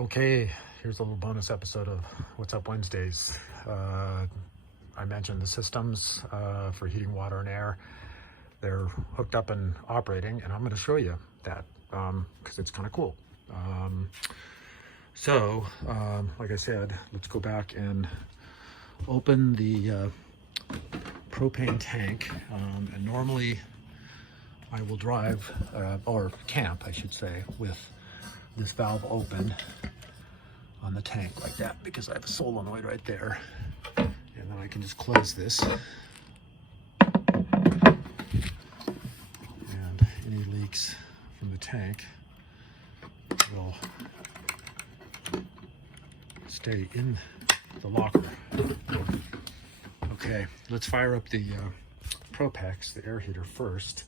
Okay, here's a little bonus episode of What's Up Wednesdays. I mentioned the systems for heating water and air. They're hooked up and operating, and I'm going to show you that because it's kind of cool. Like I said, let's go back and open the propane tank. And normally I will drive, or camp, I should say, with this valve open on the tank like that, because I have a solenoid right there, and then I can just close this, and any leaks from the tank will stay in the locker. Okay, let's fire up the Propex, the air heater, first.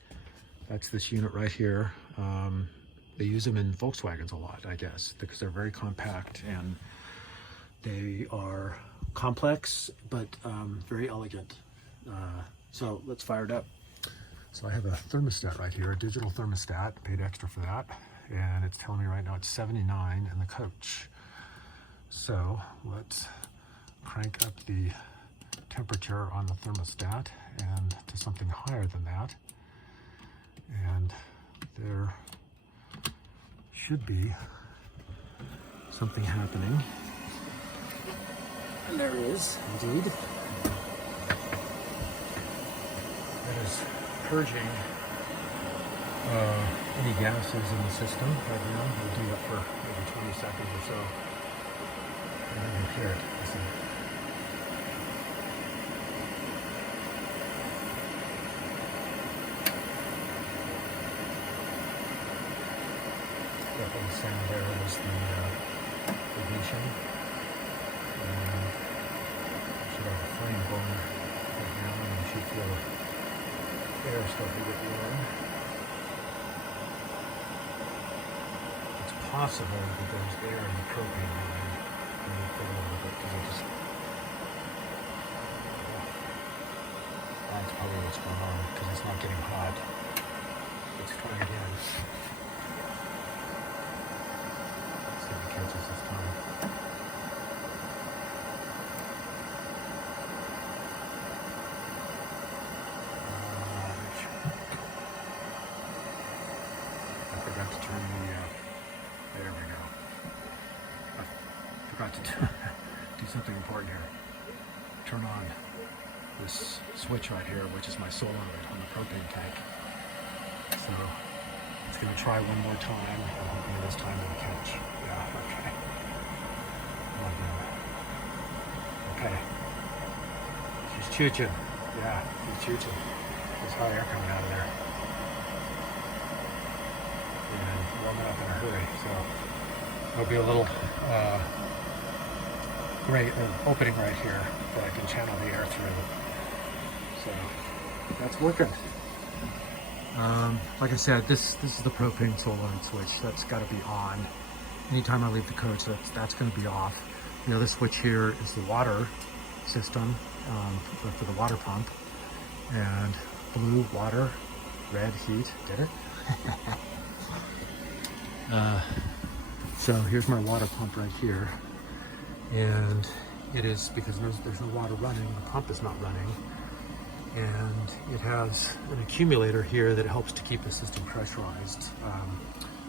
That's this unit right here. They use them in Volkswagens a lot, I guess, because they're very compact and they are complex, but very elegant. So let's fire it up. So I have a thermostat right here, a digital thermostat, paid extra for that. And it's telling me right now it's 79 in the coach. So let's crank up the temperature on the thermostat and to something higher than that. And there should be something happening. And there is, indeed. That is purging any gases in the system right now. We'll do that for maybe 20 seconds or so. And then you hear it. Listen. That little sound there was the ignition. Should have a flame going right now, and you should feel air starting to get warm. It's possible that there's air in the propane line. Let me put a little bit because I just. That's probably what's going on because it's not getting hot. Let's try again. Catches this time. I forgot to turn the, there we go. I forgot to do something important here. Turn on this switch right here, which is my solenoid on the propane tank. So it's going to try one more time. I'm hoping this time it'll catch. Yeah, okay. Okay. She's chooching. Yeah, she's chooching. There's hot air coming out of there. And warming up in a hurry. So there'll be a little opening right here that I can channel the air through. So that's working. Like I said, this is the propane solenoid switch. That's got to be on. Anytime I leave the coach, that's going to be off. The other switch here is the water system for the water pump. And blue, water, red, heat. Did it? So here's my water pump right here. And it is, because there's no water running, the pump is not running. And it has an accumulator here that helps to keep the system pressurized,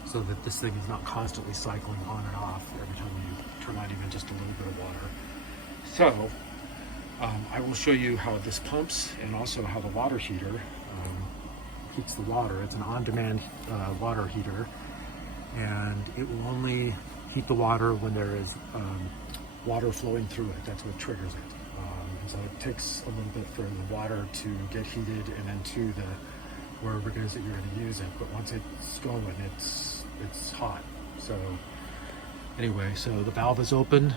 so that this thing is not constantly cycling on and off every time you turn on even just a little bit of water. So I will show you how this pumps and also how the water heater heats the water. It's an on-demand water heater, and it will only heat the water when there is water flowing through it. That's what triggers it. So it takes a little bit for the water to get heated and then to the wherever it is that you're going to use it. But once it's going, it's hot. So anyway, so the valve is open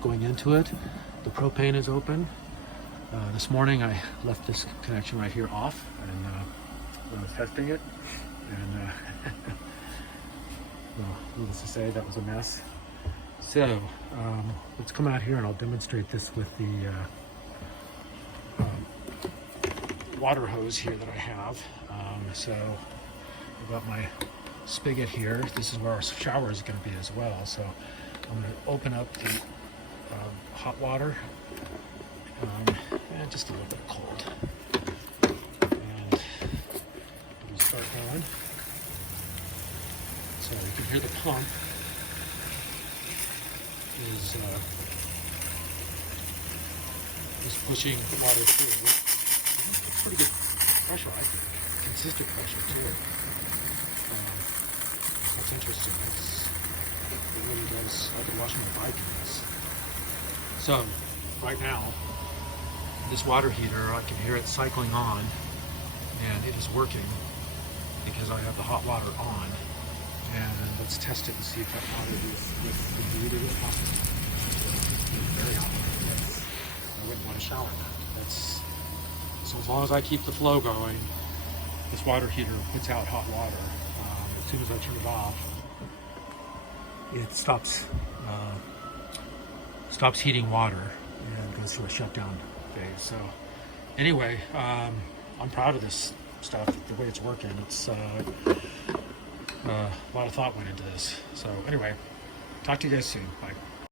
going into it. The propane is open. This morning I left this connection right here off, and when I was testing it, and well, needless to say, that was a mess. So let's come out here and I'll demonstrate this with the water hose here that I have. So I've got my spigot here. This is where our shower is going to be as well. So I'm going to open up the hot water and just a little bit of cold. And we'll start going. So you can hear the pump is pushing water through. It's pretty good pressure, I think. Consistent pressure too. That's interesting. It really does. I can wash my bike in this. So right now, this water heater, I can hear it cycling on, and it is working because I have the hot water on. And let's test it and see if that water is really hot. It's very hot. I wouldn't want to shower in that. So as long as I keep the flow going, this water heater puts out hot water. As soon as I turn it off, it stops heating water and goes through a shutdown phase. So anyway, I'm proud of this stuff, the way it's working. It's a lot of thought went into this. So anyway, talk to you guys soon. Bye.